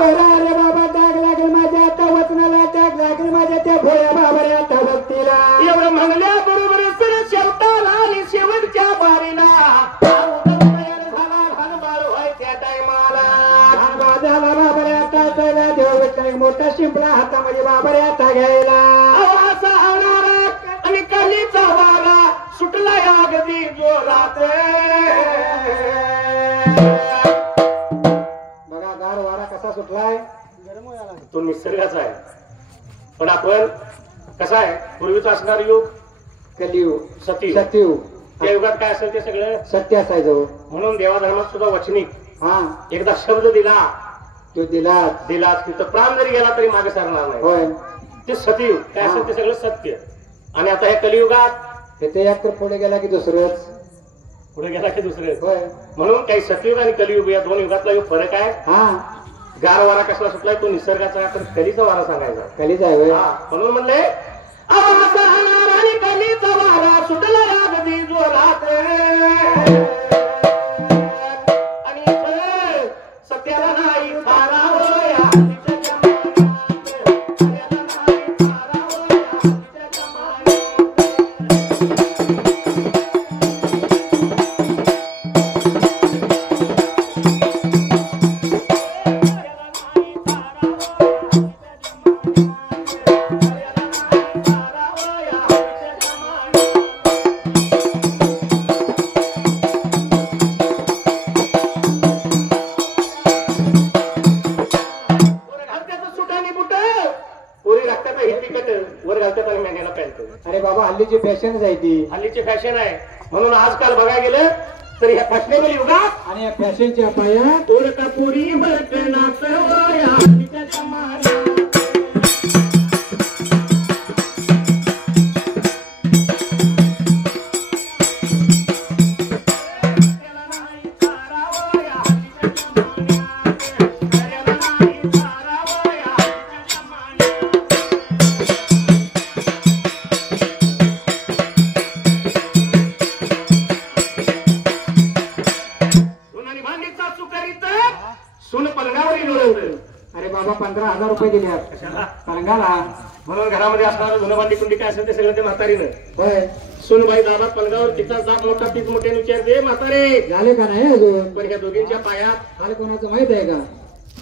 रे बाबा डाग लागेल माझ्या आता वचनाला डाग लागेल माझ्या त्या भोळ्या बाबाऱ्या आता भक्तीला एवढं म्हणल्या बरोबर सर शेवटाला आणि शेवटच्या बारीला झाला बाबाऱ्या आता चला देव काही मोठा शिंपला हातामध्ये बाबाऱ्या आता घ्यायला असा होणारा आणि कलीचा वारा सुटला अगदी जोरात बघा गार वारा कसा सुटलाय तो निसर्गाचा आहे पण आपण कसा आहे पूर्वीचा असणार युग कलियुग सती सत्ययुग त्या युगात काय असेल ते सगळं सत्य असायचं म्हणून देवाधर्मात सुद्धा वचनिक हा एकदा शब्द दिला तो दिला तिथं प्राण जरी गेला तरी मागे सरणार नाही होय ते सतयुग काय असेल ते सगळं सत्य आणि आता हे कलियुगात ते एक तर पुढे गेला की दुसरंच पुढे गेला की दुसरे होय म्हणून काही सतयुग आणि कलियुग या दोन युगातला जो फरक आहे हा गार वारा कसला सुटलाय तो निसर्गाचा तर कलीचा वारा सांगायचा खालीच आहे होय म्हणून म्हणले आणि कलीचा वारा सुटला अगदी जोरात आणि सत्याला नाही थारा होया अरे बाबा हल्लीची फॅशनच आहे ती हल्लीची फॅशन आहे म्हणून आजकाल बघायला गेलं तर ह्या फॅशनेबल युगात आणि या फॅशनच्या पायात पोरका पोरी भटनात वया अरे बाबा 15,000 रुपये दिले पलंगाला म्हणून घरामध्ये असणार धुणभांडी कुंडी काय असेल ते सगळं ते म्हातारीनं होय सुनबाई दादा पलंगावर तिचा जाप मोठा तीच मोठे विचार दे म्हातारे झाले का नाही अजून पण ह्या दोघींच्या पायात हाल कोणाचं माहित आहे का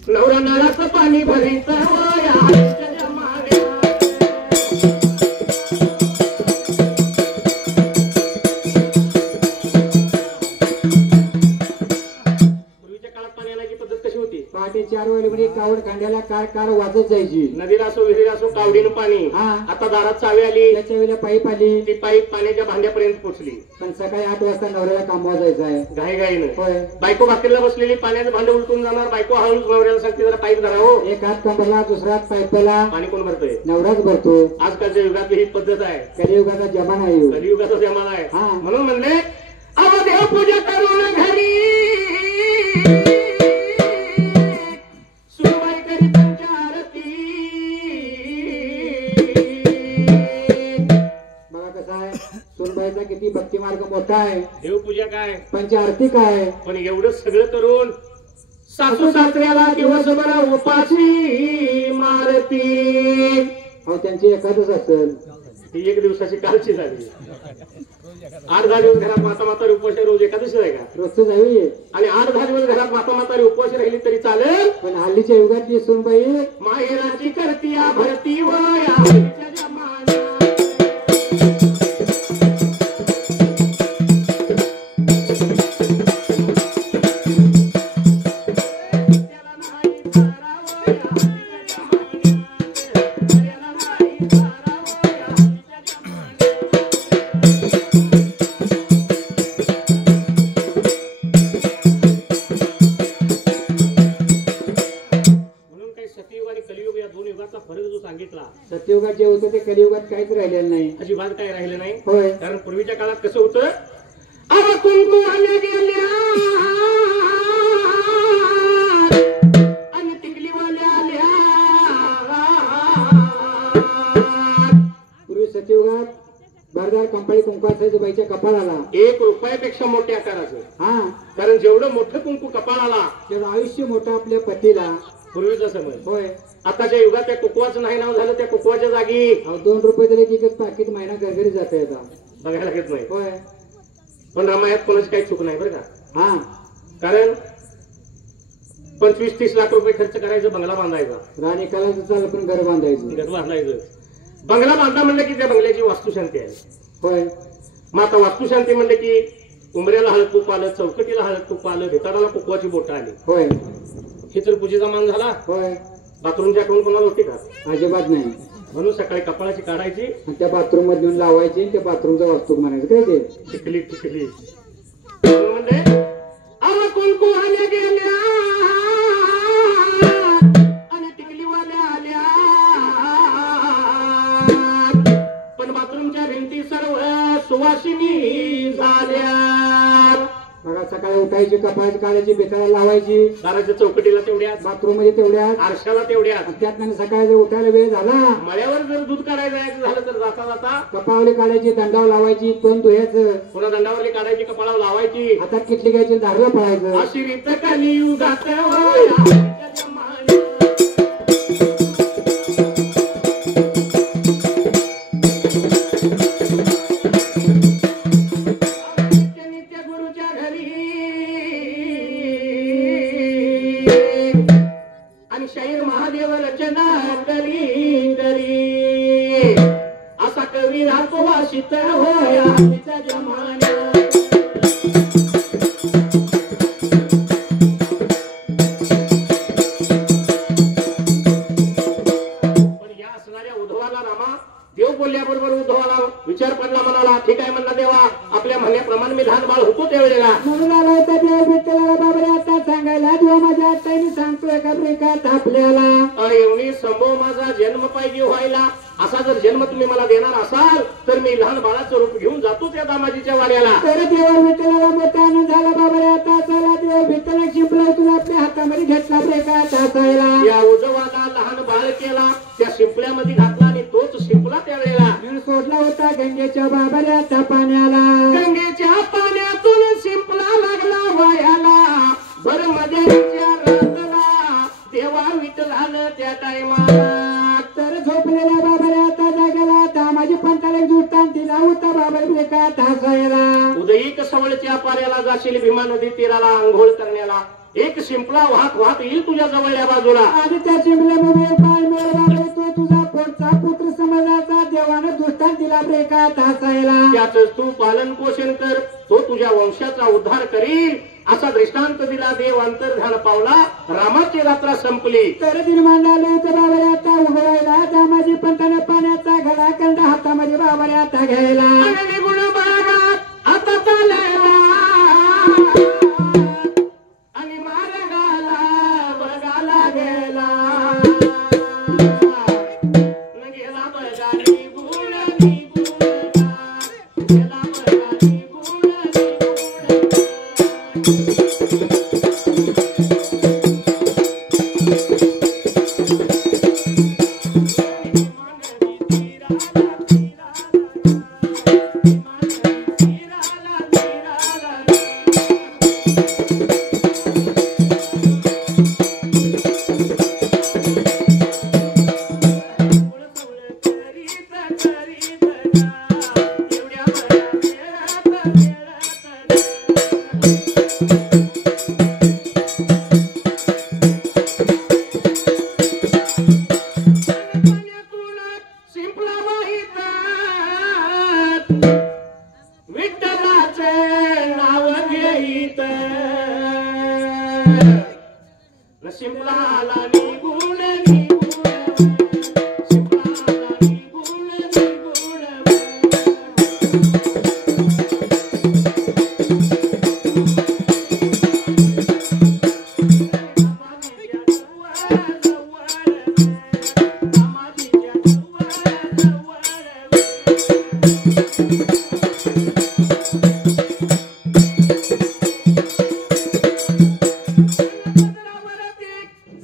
नवरा नाळाचं पाणी भरीत पहाटे 4 वाजले कावड खांद्याला कार कार वाजत जायची नदीला असो विहिरीला असो कावडीनं पाणी आता दारात चावी आली त्याच्या वेळेला पाईप आली ती पाईप पाण्याच्या भांड्यापर्यंत पोहोचली पण सकाळी 8 वाजता नवऱ्याला कामवा जायचं आहे घाईघाईनं होय बायको भाकरीला बसलेली पाण्याचं भांडे उलटून जाणार बायको हळूच नवऱ्याला सांगते जरा पाईप धरा हो एक हात कंबरला दुसरा हात पाईपला पाणी कोण भरतोय नवराच भरतो आजकालच्या युगात ही पद्धत आहे कलियुगाचा जमाना आहे कलियुगाचा जमाना आहे हा म्हणून म्हणले अहो देव पूजा करून घरी सुरुवाई करी पंचारती बघा कसा आहे सुनबाईचा किती भक्ती मार्ग मोठा आहे देवपूजा काय पंचारती काय पण एवढं सगळं करून सासू सासऱ्याला दिवसभर उपाशी मारती हो त्यांची एखादच असेल ही 1 दिवसाची कालची झाली 8-10 दिवस घरात माता म्हातारी उपवास रोज एकादशी आहे का रोजच जाऊया आणि 8-10 दिवस घरात माता म्हातारी उपवास राहिली तरी चालेल पण हल्लीच्या युगातली सुनबाई माहेराची करतीया भरती वया सत्ययुगात जे होतं ते कलियुगात काहीच राहिलेलं नाही अजिबात काही राहिलं नाही होय कारण पूर्वीच्या काळात कसं होतं अरे कुंकू आल्या गेल्या आणि टिकलीवाल्या आल्या पूर्वी सत्ययुगात भरदार कंपनी कुंकू असायचं बाईच्या कपाळाला 1 रुपयापेक्षा मोठ्या आकाराचं हा कारण जेवढं मोठं कुंकू कपाळाला तेवढं आयुष्य मोठं आपल्या पतीला पूर्वीचा समज. होय. आताच्या युगात त्या कुकवाचं नाही नाव झालं, त्या कुकवाच्या जागी 2 रुपये दिले की एक पाकिट महिना घरघरी जाते आता. बघायला घेत नाही. होय. पण रामायणात कोणाची काही चूक नाही बरं का. हा. कारण 25-30 लाख रुपये खर्च करायचं, बंगला बांधायचा. राणी कालाचं चाललं पण घर बांधायचं. घर बांधायचं. बंगला बांधा म्हणलं की त्या बंगल्याची वास्तुशांती आहे. होय. मग आता वास्तुशांती म्हणलं की उंबऱ्याला हळद तूप आलं, चौकटीला हळद तूप आलं, भिताडाला कुकवाची बोटं आली. होय. हे तर पूजेचा मान झाला. होय. बाथरूमच्या आठवण कोणाला होती का? अजिबात नाही. म्हणून सकाळी कपाळाची काढायची आणि त्या बाथरूम मध्ये नेऊन लावायची, त्या बाथरूमचा वास्तू म्हणायचं काय ते. टिकली टिकली म्हणजे अरे कुंकू आल्या गेल्या आणि टिकलीवाल्या आल्या, पण बाथरूमच्या भिंती सर्व सुवासिनी झाल्या. बघा सकाळी उठायची, कपाळाची काढायची, बेताला लावायची, दाराच्या चौकटीला तेवढ्याच, बाथरूम मध्ये तेवढ्याच, आरशाला तेवढ्याच. त्यात सकाळी जर उठायला वेळ झाला, मळ्यावर जर दूध काढायला जायचं झालं तर जाता जाता कपाळावली काढायची, दंडावर लावायची, तोंड धुयाचं, पुन्हा दंडावरली काढायची, कपाळावर लावायची, हातात किटली घ्यायची, दारूला पळायचं. अशी रीत कलियुगात होया. शाहीर महादेव रचना करी करी असा कवी राहतो वाशित होया तिचा जमाना. पण या असणाऱ्या उद्धवाला रामा देव बोलल्याबरोबर उद्धवाला विचार पडला, म्हणाला ठीक आहे म्हणला देवा, आपल्या म्हणण्याप्रमाणे मी लहान बाळ होतो त्यावेळेला. म्हणून आला होता देव विठ्ठलाला बाबरे आता सांगायला, देवा माझ्या आता मी सांगतो एका ब्रेकात आपल्याला. एवढी संभव माझा जन्म पाहिजे व्हायला, असा जर जन्म तुम्ही मला देणार असाल तर मी लहान बाळाचं रूप घेऊन जातो त्या दामाजीच्या वाड्याला. तर देवा विठ्ठलाला मोठा आनंद झाला. बाबरे आता चला देव विठ्ठला शिंपला तुला आपल्या हातामध्ये घेतला ब्रेकात असायला. या उजवाला लहान बाळ केला, त्या शिंपल्यामध्ये घातला आणि तोच शिंपला त्यावेळेला सोडला होता गंगेच्या बाबऱ्याच्या पाण्याला. गंगेच्या पाण्यातून शिंपला लागला वायाला, बर मजेच्या रातला देवा विठ्ठलानं त्या टायमाला. तर झोपलेल्या बाबऱ्या आता जागेला, दामाजी पंताला जुटतान दिला होता बाबर ब्रेकात हसायला. उदयिक सवळच्या पाऱ्याला जाशील भीमा नदी तीराला आंघोळ करण्याला, एक शिंपला वाहत वाहत येईल तुझ्या जवळच्या बाजूला. आणि त्या शिंपल्यामध्ये पाय मिळवा, तो तुझा पोटचा पुत्र समजाचा, देवानं दुष्टान दिला ब्रेकात हसायला. त्याच तू पालन पोषण कर, तो तुझ्या वंशाचा उद्धार करील, असा दृष्टांत दिला देव. अंतर्धान पावला, रामाची यात्रा संपली. तर निर्माण झालं होतं बाबऱ्या आता उघडायला, दामाजी पंतानं पाण्याचा घडा कंड हातामध्ये बाबऱ्या आता घ्यायला. निगुण बागात आता चालायला आणि मार्गाला बघायला गेला. गेला बघा निगुण निगुण गेला बघा निगुण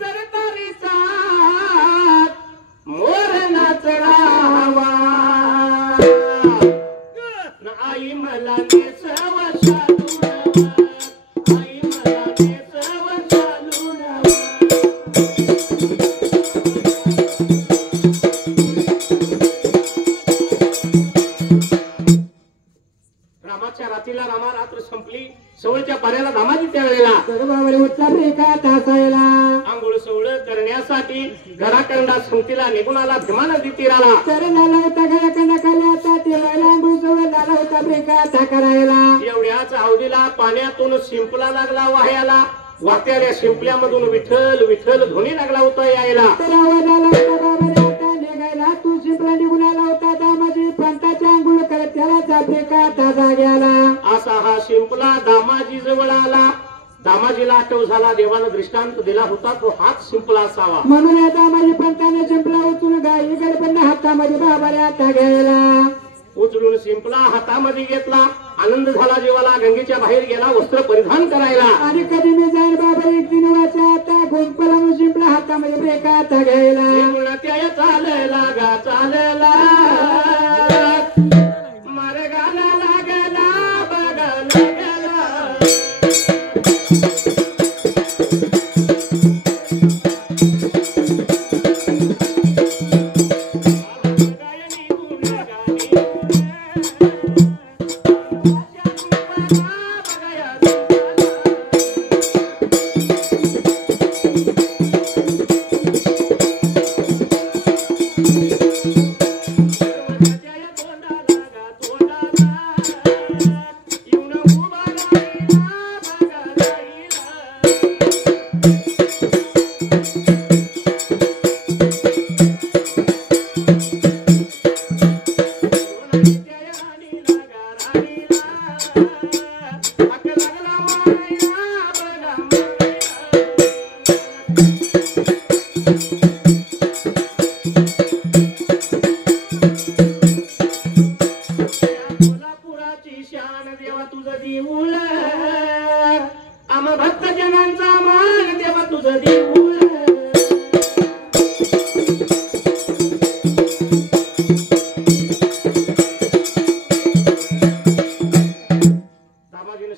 जर तारीचा यासाठी घराकंडा संगतीला निघून आला भीमा नदी तीराला. तर झाला होता घराकडे खाली आता ठेवायला आंघोळ सोबत झाला होता ब्रेका आता करायला. एवढ्याच अवधीला पाण्यातून शिंपला लागला वाह्याला. वाहत्याल्या शिंपल्यामधून विठ्ठल विठ्ठल ध्वनी लागला होता यायला. तर आवाज आला होता बाबा रे आता निघायला. तू शिंपला निघून आला होता दामाजी पंताच्या आंघोळ करत त्याला ब्रेका आता जाग्याला. असा हा शिंपला दामाजी जवळ आला. दामाजीला आठव झाला देवानं दृष्टांत दिला होता तो हाच शिंपला असावा. म्हणून या दामाजी पंताने शिंपला उचलून गाई गडबड हातामध्ये बाबा रे आता घ्यायला. उचलून शिंपला हातामध्ये घेतला. आनंद झाला जीवाला. गंगेच्या बाहेर गेला वस्त्र परिधान करायला. आणि कधी मी जाईन बाबा एक दिन वाचा आता गोंपला शिंपला हातामध्ये ब्रेका आता घ्यायला. त्या चालला गा चालला मार्गाला लागला बघायला गेला.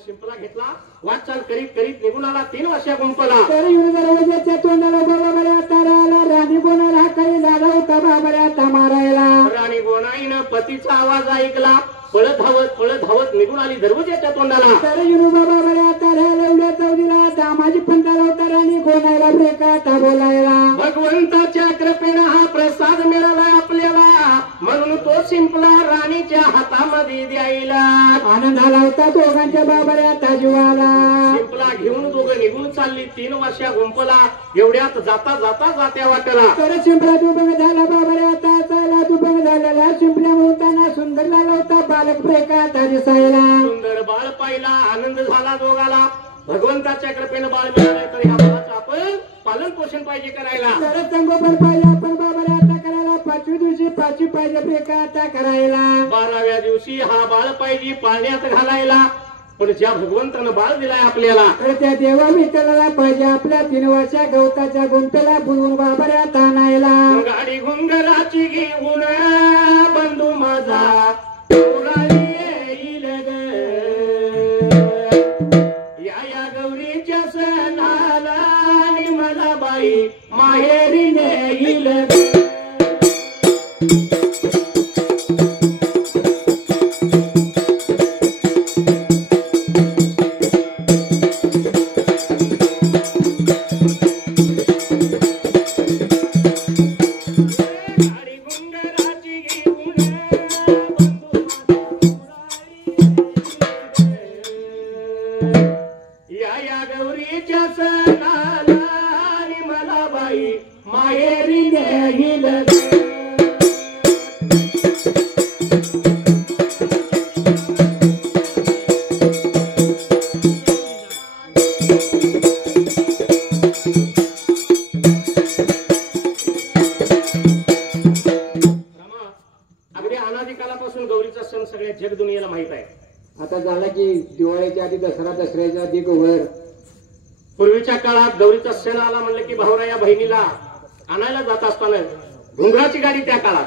शिंपला घेतला. वाटचाल करीत करीत निघून आला 3 वर्षा गुंपला. तरी दरवाजाच्या तोंडाला बाबा आता राहिला. राणी गोणाला हा काही झाला होता बाबा आता मारायला. राणी गोणाईनं पतीचा आवाज ऐकला. पळत धावत निघून आली दरवाजाच्या तोंडाला. तरी बाबा आता राहिला. एवढ्या चौधीला दामाजी पंताला होता राणी गोणायला ब्रेका आता बोलायला. भगवंताच्या कृपेनं हा प्रसाद मिळाला आपल्याला. म्हणून तो शिंपला राणीच्या हातामध्ये द्यायला. आनंद झाला होता दोघांच्या बाबा आता जीवाला. शिंपला घेऊन दोघं निघून चालली 3 वर्षा गुंपला. एवढ्यात जाता जाता जात्या वाटला. तर शिंपला दुबंग झाला बाबा आता चाला दुबंग झालेला. शिंपल्या म्हणताना सुंदर झाला होता बालक ब्रेका आता दिसायला. सुंदर बाळ पाहिला. आनंद झाला दोघाला. भगवंताच्या कृपेनं बाळ मिळालंय तर ह्या बाळाचं आपण पालन पोषण पाहिजे करायला. तर संगोपन पाहिजे आपण बाबा आता करायला. 5व्या दिवशी 5वी पाहिजे ब्रेका आता करायला. 12व्या दिवशी हा बाळ पाहिजे पाळण्यात घालायला. पण ज्या भगवंतानं बाळ दिलाय आपल्याला तर त्या देवा मित्राला पाहिजे आपल्या 3 वर्षा गवताच्या गुंपेला बुलवून बाबा आता आणायला. गाडी घुंगराची घेऊन बंधू माझा उराळी येईल ग. या गौरीच्या सणाला आणि मला बाई माहेरी नेईल ग. या गौरीच्या सणाला आणि मला बाई माहेरी नेईल ग. अगदी अनादी कालापासून गौरीचा सण सगळ्या जग दुनियेला माहित आहे. आता झाला की दिवाळीच्या आधी दसऱ्याच्या आधी गौर. पूर्वीच्या काळात गौरीचा सण आला म्हणलं की भावराया बहिणीला आणायला जात असताना घुंगराची गाडी त्या काळात.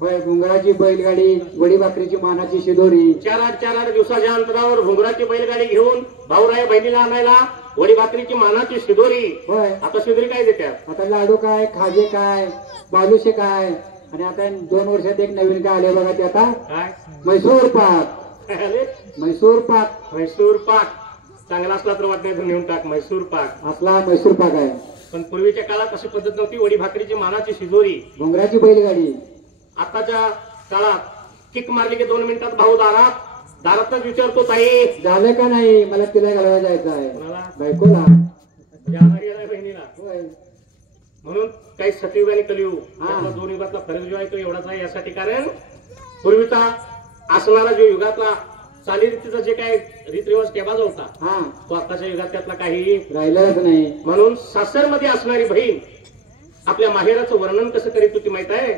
होय, घुंगराची बैलगाडी, वडी भाकरीची मानाची शिदोरी. 4-8 दिवसाच्या अंतरावर घुंगराची बैलगाडी घेऊन भाऊराया बहिणीला आणायला वडी भाकरीची मानाची शिदोरी. होय, आता शिदोरी काय देतात? आता लाडू काय, खाजे काय, बालुशे काय, आणि आता 2 वर्षात एक नवीन काय आले बघा ते आता काय मैसूर पाक. मैसूर पाक. म्हैसूर पाक चांगला असला तर वाटण्याचं नेऊन टाक. म्हैसूर पाक असला मैसूर पाक आहे. पण पूर्वीच्या काळात अशी पद्धत नव्हती. वडी भाकरीची मानाची शिजोरी, घोंगराची बैलगाडी. आताच्या काळात किक मारली की 2 मिनिटात भाऊ दारातच विचारतो ताई झालं का नाही, मला तिला घालवायला जायचं आहे. कोणाला? बायकोला. जाणार गेलाय बहिणीला. होय. म्हणून काही सतयुग आणि कलियुग हा. यातला 2 युगातला फरक जो आहे तो एवढाच आहे. यासाठी कारण पूर्वीचा असणारा जो युगातला चालीरीतीचा जे काही रीतरिवाज टेबाजा होता हा तो आताच्या युगात त्यातला काही राहिलेलंच नाही. म्हणून सासरमध्ये असणारी बहीण आपल्या माहेराचं वर्णन कसं करीत होती माहित आहे?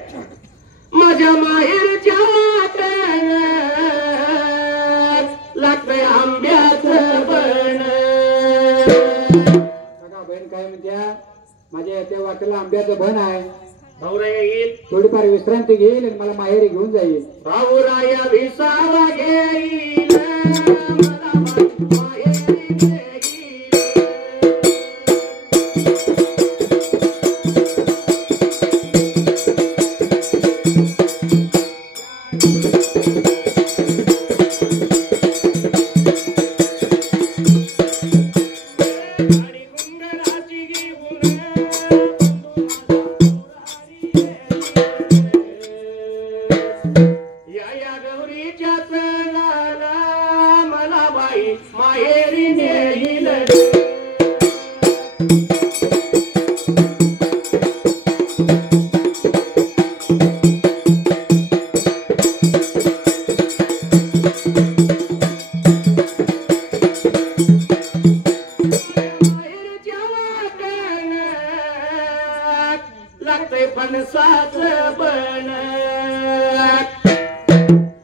माझ्या माहेरच्या लागतंय आंब्याचं बन. बघा बहीण काय म्हणत्या, माझ्या त्या वाटेला आंब्याचं बन आहे, भाऊराया येईल, थोडीफार विश्रांती घेईल आणि मला माहेरी घेऊन जाईल. भाऊराया विसावा घेईल, मला माहेरी घेईल.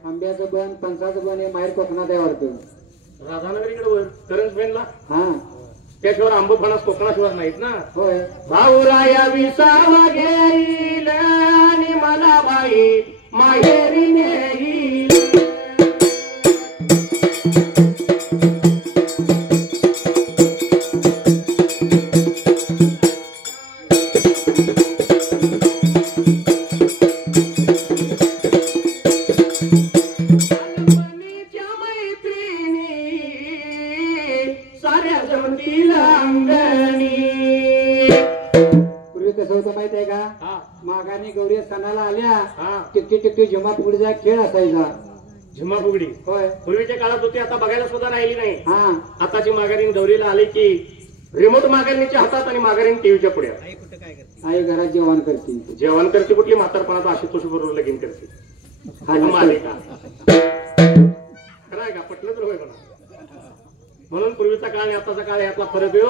आंब्याचं बन, फणसाचं बन हे माहेर कोकणात आहे वाटतं. राधानगरीकडे करंज बेनला हा त्याशिवाय आंबो फणस कोकणाशिवाय नाहीत ना. होय. भाऊराया विसावा घेईल आणि मला बाई माहेरी नेईल. माहित आहे का, हा माघारी गौरी सणाला आल्या हा टिक्की टिक्की झुमा फुगडीचा खेळ असायचा. झिम्मा फुगडी होय. पूर्वीच्या काळात होती, आता बघायला सुद्धा राहिली नाही. हा आताची माघारीन गौरीला आली की रिमोट माघारणीच्या हातात आणि माघारीन टीव्हीच्या पुढे. आई घरात जेवण करते. जेवण करते कुठली म्हातारपणात आशुतोष बरोबर लगीन करते. हा माले का खरं आहे का? पटलं तर होय म्हणा. म्हणून पूर्वीचा काळ आणि आताचा काळ यातला फरक येऊ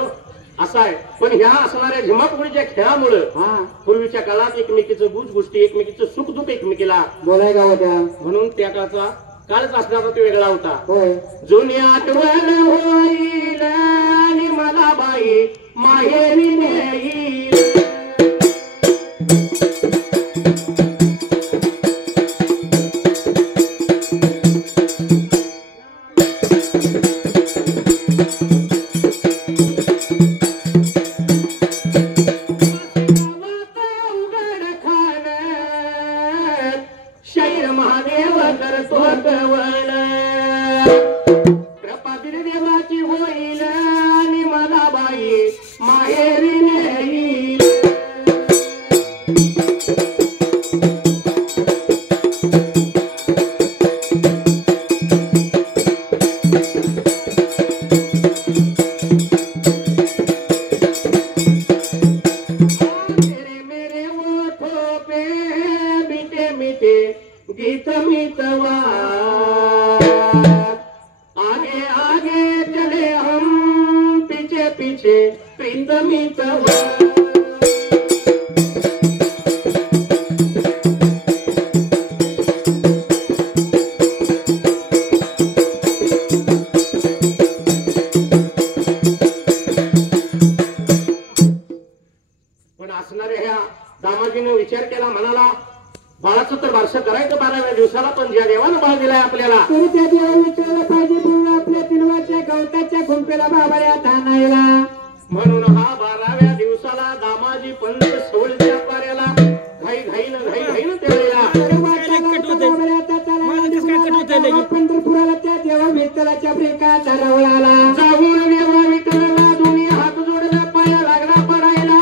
असा आहे. पण ह्या असणाऱ्या झिम्माफुगडीच्या खेळामुळे हा पूर्वीच्या काळात एकमेकीचं गुज गोष्टी, एकमेकीचं सुख दुःख एकमेकीला बोलाय का होत्या. म्हणून त्या काळचा काळच असणारा तो वेगळा होता. होय. जुनी आठवण होईल आणि मला बाई माहेरी नेईल. शैर महादेव करतो कवळ, कृपा देवाची होईल आणि मला बाई माहेरी नेईल. मेरे ओठों पे मीठे मीठे गीत मितवा, आगे आगे चले हम पीछे पीछे प्रीत मितवा. पण असणाऱ्या ह्या दामाजीने विचार केला, म्हणाला बाळाचं तर बारसं करायचं 12व्या दिवसाला, पण ज्या देवानं बाळ दिलाय आपल्याला तरी त्या देवा विचारलं पाहिजे म्हणून आपल्या तिनवाच्या गवताच्या खुंपेला बाबाऱ्या आणायला. म्हणून हा 12व्या दिवसाला दामाजी पंत सवळीच्या पाऱ्याला घाईनं त्यावेळेला पंढरपुराला त्या देवा विठ्ठलाच्या ब्रेकाचा रवळाला जाऊन देवा विठ्ठलाला दोन्ही हात जोडला, पाया लागला पडायला.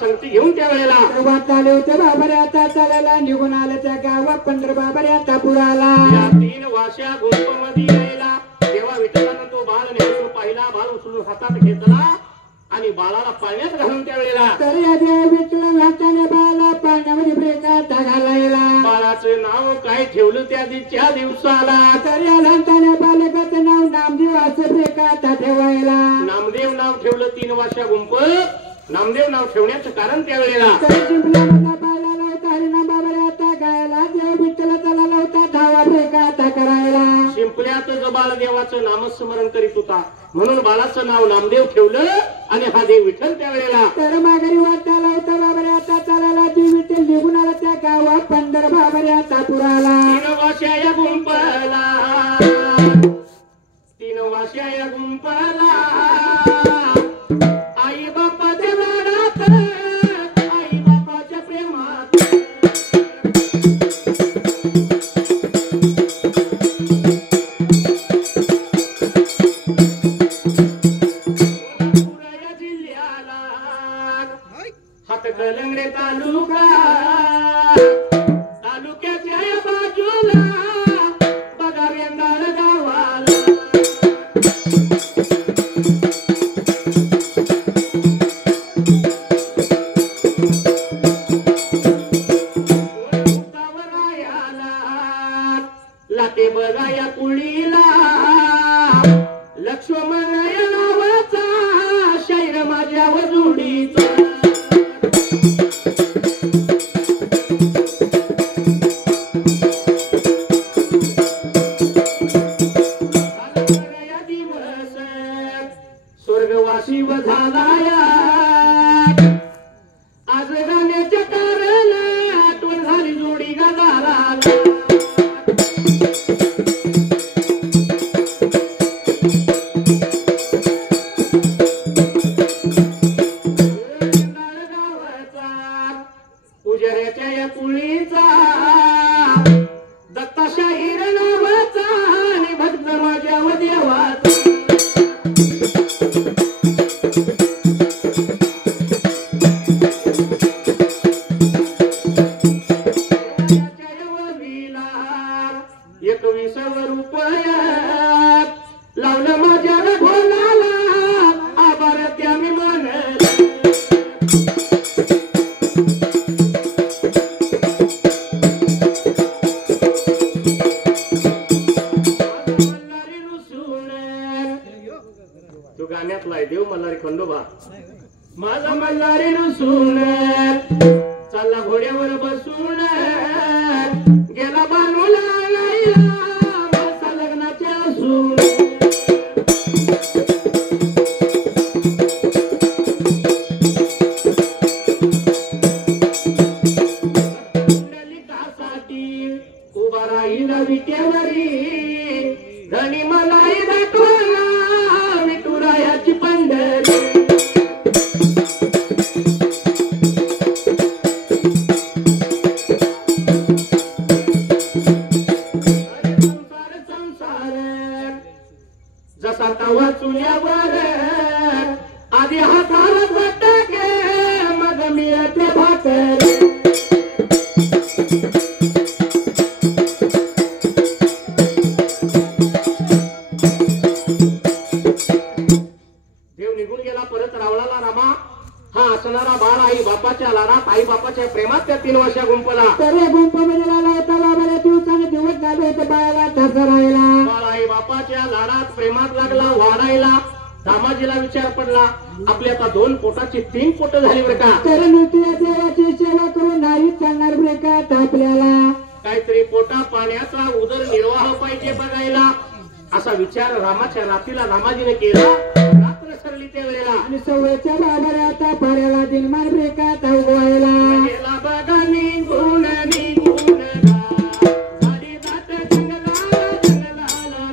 संगती घेऊन त्यावेळेला वाट आले होते बाबरे आता चालायला निघून आले त्या गावात पंढर बाबरे आता पुराला या 3 वाश्या गुंपमध्ये यायला तेव्हा विठ्ठलानं तो बाळ नेऊन पाहिला बाळ उचलून हातात घेतला आणि बाळाला पाण्यात घालून त्यावेळेला तर या देव विठ्ठल नाचाने बाळाला पाण्यामध्ये ब्रेका घालायला बाळाचं नाव काय ठेवलं त्या दिवसाला तर या लहानताने बालकाचं नाव नामदेव असं ब्रेका ठेवायला नामदेव नाव ठेवलं 3 वाश्या गुंप नामदेव नाव ठेवण्याचं कारण त्यावेळेला तर चिंपल्यामधला बाळाला लावता हरिनाम बाबरे आता गायला देव विठ्ठल त्याला लावता धावा ब्रेका करायला शिंपल्यात बाळ देवाचं नामस्मरण करीत होता म्हणून बाळाचं नाव नामदेव ठेवलं आणि हा देव विठ्ठल त्यावेळेला तर माघारी वाटा लावता बाबरे आता चालायला देव विठ्ठल निघून आला त्या गावात पंढर बाबरे आता पुराला 3 वाश्या या गुंपाला 3 वाश्या या गुंपाला आई बापाच्या लाडात आई बापाच्या प्रेमात जिल्ह्याला हातकलंगडे तालुका तालुक्याच्या या बाजूला बघा रेंदाळ गावाला लाटे बघा या कुळीला लक्ष्मण या नावाचा शाहीर माझ्या वजुडीचा दिवस स्वर्गवासी व झालाया आज गाण्याच्या कारण आठवण झाली जोडी गाला उजऱ्याच्या या कुळीचा दत्ता शाहीर नावाचा आणि भक्त माझ्या व देवाचा रुपयात लावलं माझ्या ढोलाला आभार त्या मी म्हणत तो गाण्यातला आहे देव मल्हारी खंडोबा माझा मल्हारी रुसून चालला घोड्यावर बसून गेला बानूला माझा लग्नाच्या असून उभा राहिला विट्यावरी धनी मलाही दाखवला विठुरायाची पंढरी जसा तवा चुल्यावर आधी हाताला फटाके मग मिळते भाकर देव निघून गेला परत रावळाला रामा हा असणारा बाळ आई बापाच्या लाडात आई बापाच्या प्रेमात त्या 3 वर्षा गुंपला तर गुंपामध्ये लाला होता बाबाला दिवसाने दिवस झाले होते बाळाला तसं राहिला बाळ आई बापाच्या लाडात प्रेमात लागला वाढायला दामाजीला विचार पडला आपली आता 2 पोटाची 3 पोट झाली बरं का तर नृत्य देवाची सेवा करून नाही चालणार बरे का आपल्याला काहीतरी पोटा पाण्याचा उदरनिर्वाह पाहिजे बघायला असा विचार रामाच्या रात्रीला रामाजीने केला रात्र सरली त्या वेळेला आणि सवयच्या बाबाला आता पाऱ्याला दिनमान ब्रेकात उगवायला गेला बघा निघून निघून गाडी जात जंगलाला जंगलाला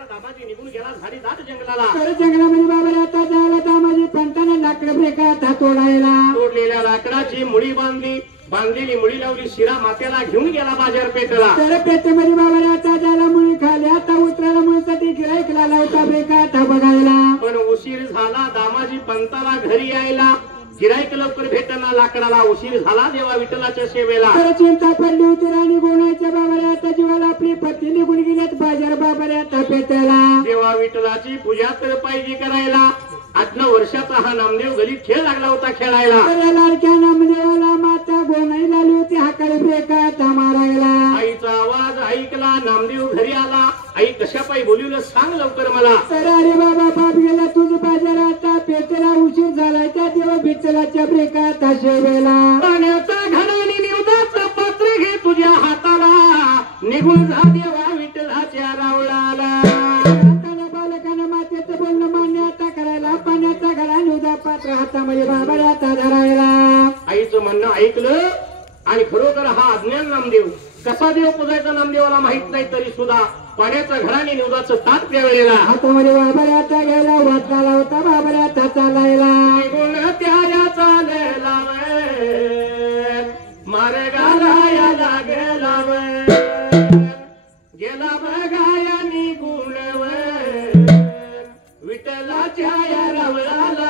गेला दामाजी निघून गेला झाडी दाट जंगलाला. तर जंगलामध्ये बाबा रे आता जायला दामाजी पंताने लाकड ब्रेकात हात तोडायला. तोडलेल्या लाकडाची मुळी बांधलेली मुळी लावली शिरा मातेला घेऊन गेला बाजारपेठेला. तर पेठेमध्ये बाबा रे आता जायला मुली खाली आता उतरायला मुलीसाठी गिराईकला लावता ब्रेकात बघायला. पण उशीर झाला दामाजी पंताला घरी यायला. गिराईक लवकर भेटना लाकडाला. उशीर झाला देवा विठ्ठलाच्या सेवेला. तर चिंता पडली होती राणी गोणाच्या बाबा रे आता जीवाला आपली पत्नी निघून गेल्यात बाजार बाबा रे आता पेटायला. देवा विठ्ठलाची पूजा तर पाहिजे करायला. 8-9 वर्षाचा हा नामदेव गलीत खेळ लागला होता खेळायला. तर लाडक्या नामदेवाला माता गोणाई लावली होती हाकाळी ब्रेकात मारायला. आईचा आवाज ऐकला नामदेव घरी आला. आई कशा पायी बोलवलं सांग लवकर मला. तर अरे बाबा बाप गेला तुझ बाजार आता पेटेला उशीर झालाय त्या देवा विठ्ठलाच्या ब्रेकात शेवेला. पाण्याचा घडाने निवदाचं पात्र घे तुझ्या हाताला. निघून जा देवा विठ्ठलाच्या रावळाला. बालकानं मातेचं बोलणं मान्य आता करायला. पाण्याचा घडा निवदा पात्र हातामध्ये बाबा रे आता धरायला. आईचं म्हणणं ऐकलं आणि खरोखर हा अज्ञान नामदेव कसा देव पूजायचा नामदेवाला माहित नाही तरी सुद्धा पाण्याचा घराने निवदाचं ताट प्यावेळेला हातामध्ये बाबा रे आता घ्यायला वाचला होता बाबा रे आता चालायला. निघून त्याला चालेला मार्गाला याला गेला गेला बघाया निघून विठ्ठलाच्या या रावळाला.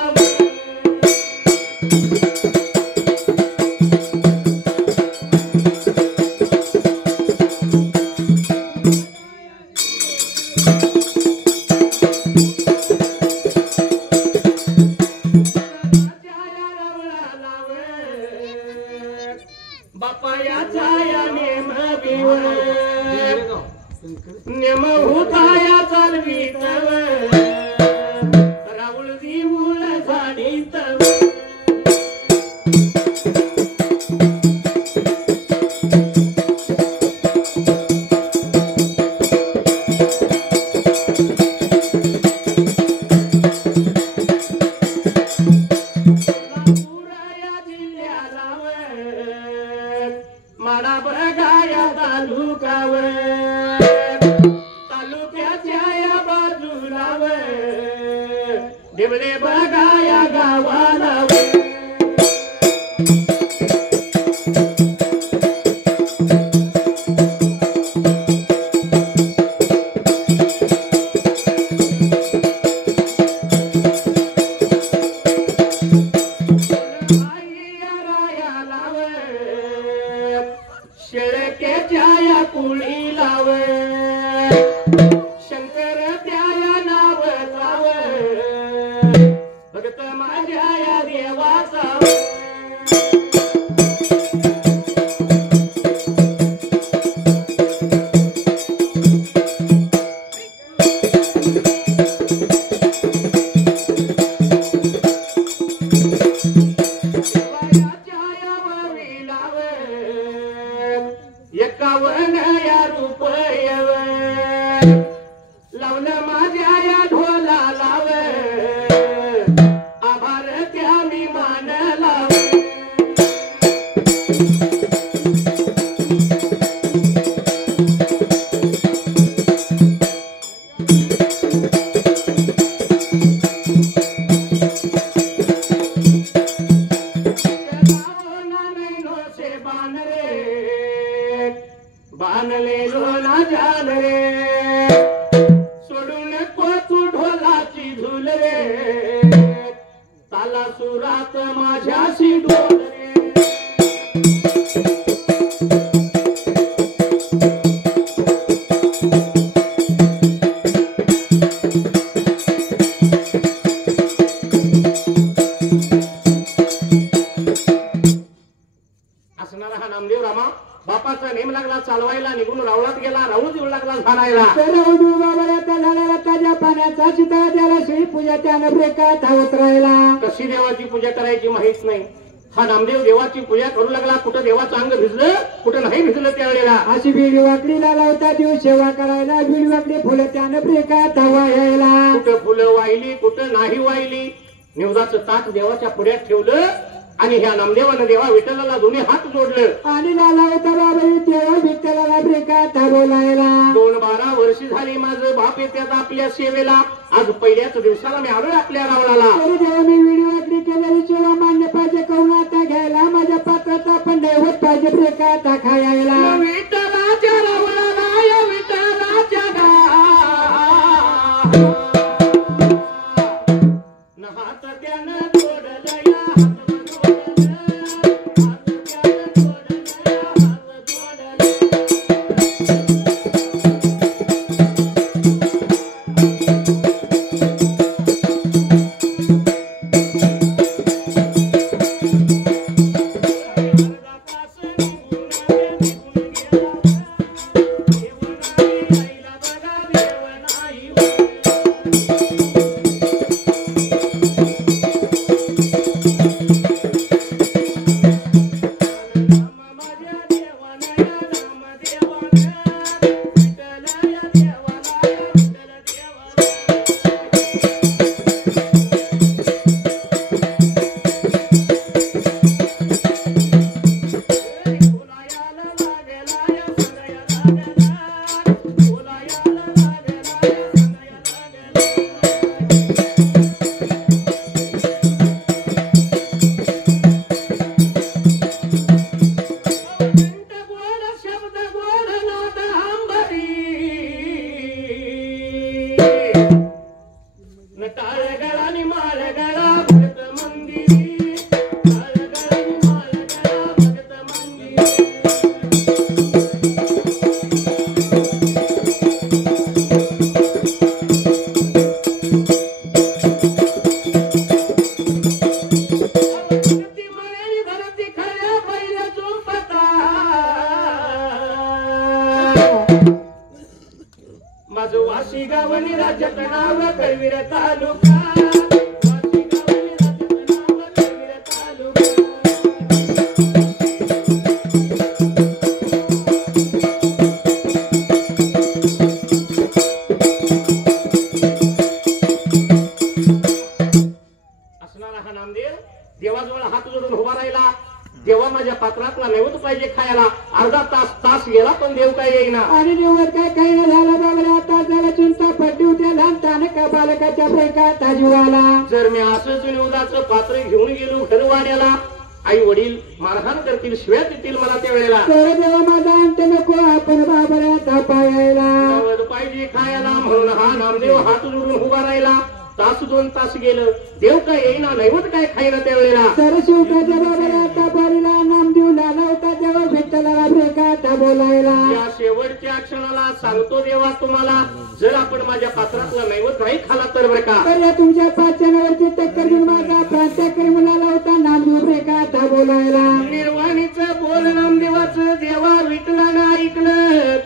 बापायाचा या नेम नेम होताया चालवीत राऊळ दिवूळ झाडीत. माडा बघाया तालुकावर तालुक्याच्या या बाजूलावर देवळे बघाया गावाला. शेळक्याच्या या कुळी लाव शंकर त्या नाव जाव भगत माझ्या या देवाचा. एकावन्न या रुपयव लावलं माझ्या या ढोला लाव आभार त्या मी मान लाव. बानले लोना जान रे सोडून कोचू ढोलाची झुल रे ताला सुरात माझ्याशी डोल रे. असणारा हा नामदेव रामा बापाचा नेम लागला चालवायला निघून रावळात गेला. राऊळ देऊ लागला झाडायला. झाडाला ताज्या पाण्याचा चिता त्याला श्री पूजा त्यानं ब्रेकात उतरायला. कशी देवाची पूजा करायची माहित नाही. हा नामदेव देवाची पूजा करू लागला. कुठं देवाचं अंग भिजलं कुठं नाही भिजलं त्यावेळेला. अशी बीड वाकडीला लावता देव सेवा करायला. बीड वाकडी फुलं त्यानं ब्रेकात वाहायला. कुठं फुलं वाहिली कुठं नाही वाहिली. निवदाचं ताट देवाच्या पुढ्यात ठेवलं आणि ह्या नामदेवानं देवा विठ्ठलाला दोन्ही हात जोडलं आणि लाला होता बाबा तेव्हा विठ्ठलाला ब्रेका बोलायला 12 वर्षी झाली माझं बाप येतात आपल्या सेवेला आज पहिल्याच दिवसाला मी आलोय आपल्या रावणाला तरी जेव्हा मी व्हिडिओ अगदी केलेली सेवा मान्य पाहिजे करून आता घ्यायला माझ्या पात्राचा पण दैवत पाहिजे ब्रेका खायला विठ्ठलाच्या रावणाला या विठ्ठलाच्या हात त्यानं जोडलं या माझं वाशी गावनी राज्यात नाव करवीर तालुका वाशी गावनी राज्यात नाव करवीर तालुका असणारा हा नामदेव देवाजवळ हात जोडून उभा राहिला जेव्हा माझ्या पात्रातला नैवेद्य पाहिजे खायला अर्धा तास गेला पण देव काय येईना आणि निवड काय काही न झाला बाबा आता झाला चिंता पडली होत्या लहान का बालकाच्या ब्रेका जीवाला जर मी असंच निवदाचं पात्र घेऊन गेलो घरवाड्याला आई वडील मारहाण करतील शिव्या देतील मला त्या वेळेला तर देवा माझा अंत नको आपण बाबऱ्या थापायला नैवेद्य पाहिजे खायला म्हणून हा नामदेव हात जोडून उभा राहिला तास 2 तास गेलं देव काय येईना नैवेद्य काय खाईना त्या वेळेला तर शिवकाच्या बाबऱ्या थापारीला नामदेव लाला होता तेव्हा विठ्ठलाला ब्रेका बोलायला या शेवटच्या क्षणाला सांगतो देवा तुम्हाला जर आपण माझ्या पात्रातला नैवेद्य नाही खाला तर बरं का तर या तुमच्या पाचनावरती टक्कर देऊन माझा प्रांत्याकडे मुलाला होता नामदेव ब्रेका बोलायला निर्वाणीचं बोल नामदेवाचं देवा विठ्ठलानं ऐकलं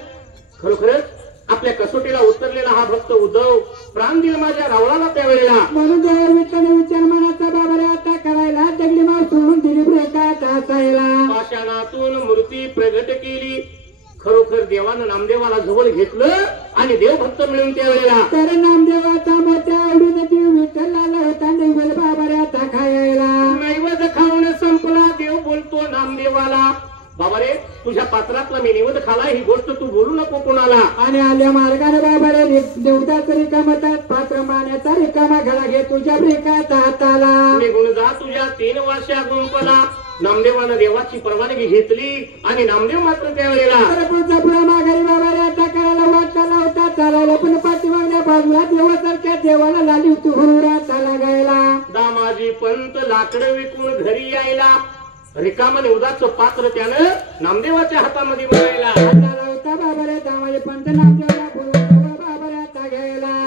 खरोखरच आपल्या कसोटीला उतरलेला हा भक्त उद्धव प्राण दिल माझ्या रावणाला त्यावेळेला म्हणून देवा विठ्ठल विचार मनाचा बाबऱ्या आता करायला दगडी मार सोडून दिली ब्रेका असायला पाषाणातून मूर्ती प्रगट केली खरोखर देवानं नामदेवाला जवळ घेतलं आणि देवभक्त मिळून त्यावेळेला तर नामदेवाचा मोठ्या आवडीने देव विठ्ठलाला होता नैवेद्य बाबऱ्या आता खायला नैवेद्य खाऊन संपला देव बोलतो नामदेवाला बाबा रे तुझ्या पात्रातला मी निवेद खाला ही गोष्ट तू बोलू नको कोणाला आणि आल्या मार्गाने बाबऱ्या देवताचा रिकामतात पात्र माण्याचा रिकामा घडा घे तुझ्या ब्रेकात हाताला निघून जा तुझ्या 3 वर्षा गुंपला नामदेवानं देवाची परवानगी घेतली आणि नामदेव मात्र त्यावेळेला तर पुढचा पुढा माघारी बाबऱ्या आता करायला वाटला होता चालायला पण पाठीमागल्या बाजूला देवासारख्या देवाला लाली होती हुरुरा चाला गायला दामाजी पंत लाकडं विकून घरी यायला रिकामा निवदाचं पात्र त्यानं नामदेवाच्या हातामध्ये बनायला होता बाबऱ्या दामाजी पंत नामदेवाला बोलवलं बाबऱ्या आता घ्यायला